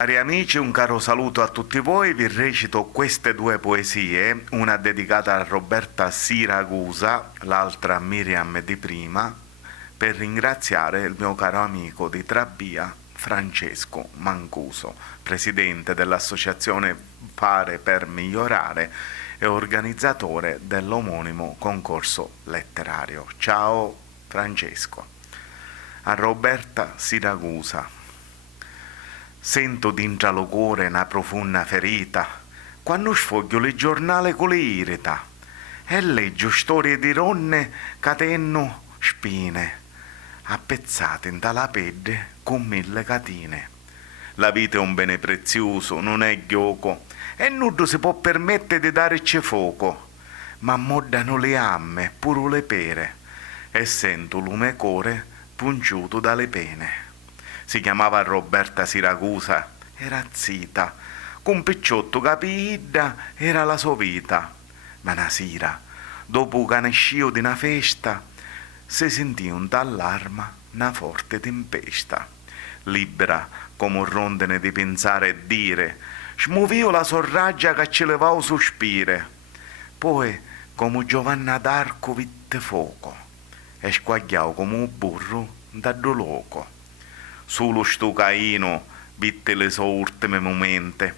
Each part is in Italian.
Cari amici, un caro saluto a tutti voi. Vi recito queste due poesie, una dedicata a Roberta Siragusa, l'altra a Miriam Di Prima, per ringraziare il mio caro amico di Trabia, Francesco Mancuso, presidente dell'associazione Fare per Migliorare e organizzatore dell'omonimo concorso letterario. Ciao Francesco. A Roberta Siragusa. Sento dintra lo cuore una profonda ferita quando sfoglio il giornale con le irita e leggio storie di donne che tenno spine appezzate in tala pelle con 1000 catine. La vita è un bene prezioso, non è gioco, e nudo si può permettere di darci fuoco, ma moddano le amme, pure le pere, e sento lume core punciuto dalle pene. Si chiamava Roberta Siragusa, era zita, con picciotto capida era la sua vita. Ma una sera, dopo che ne uscì di una festa, si sentì un d'allarma, una forte tempesta. Libera come un rondine di pensare e dire, smuovio la sorraggia che ci levavo sospire. Poi, come Giovanna d'Arco vitte fuoco, e squagliavo come un burro da loco. Solo sto Caino vitte le sue ultime momente,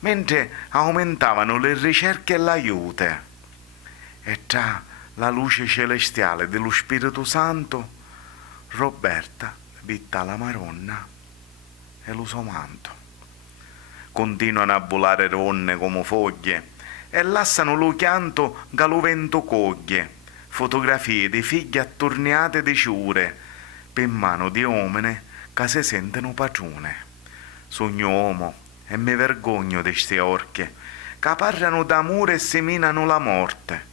mentre aumentavano le ricerche e l'aiute. E tra la luce celestiale dello Spirito Santo, Roberta vitta la Maronna e lo suo manto. Continuano a volare ronne come foglie e lasciano lo chianto che lo vento coglie, fotografie di figlie attorniate di ciure, per mano di uomini che si sentono padrone. Sogno uomo e mi vergogno di ste orche che parlano d'amore e seminano la morte.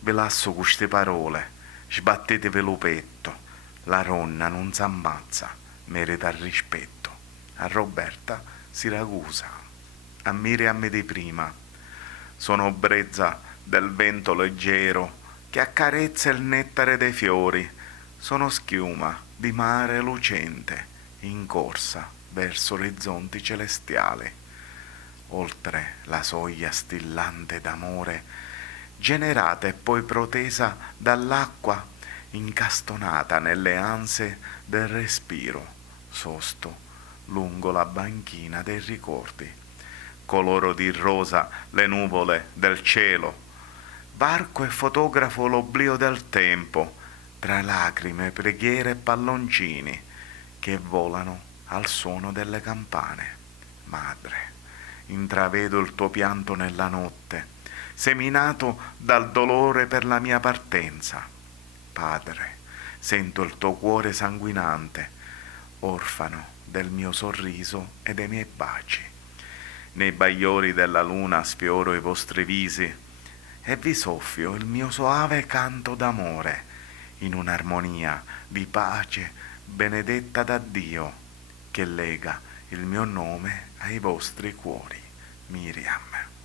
Vi lascio queste parole, sbattetevi lo petto, la ronna non s'ammazza, merita il rispetto. A Roberta Siragusa, a Miriam Di Prima, sono brezza del vento leggero che accarezza il nettare dei fiori, sono schiuma di mare lucente in corsa verso orizzonti celestiali. Oltre la soglia stillante d'amore, generata e poi protesa dall'acqua incastonata nelle anse del respiro, sosto lungo la banchina dei ricordi. Coloro di rosa le nuvole del cielo, barco e fotografo l'oblio del tempo, tra lacrime, preghiere e palloncini che volano al suono delle campane. Madre, intravedo il tuo pianto nella notte, seminato dal dolore per la mia partenza. Padre, sento il tuo cuore sanguinante, orfano del mio sorriso e dei miei baci. Nei bagliori della luna sfioro i vostri visi e vi soffio il mio soave canto d'amore, in un'armonia di pace benedetta da Dio, che lega il mio nome ai vostri cuori. Miriam.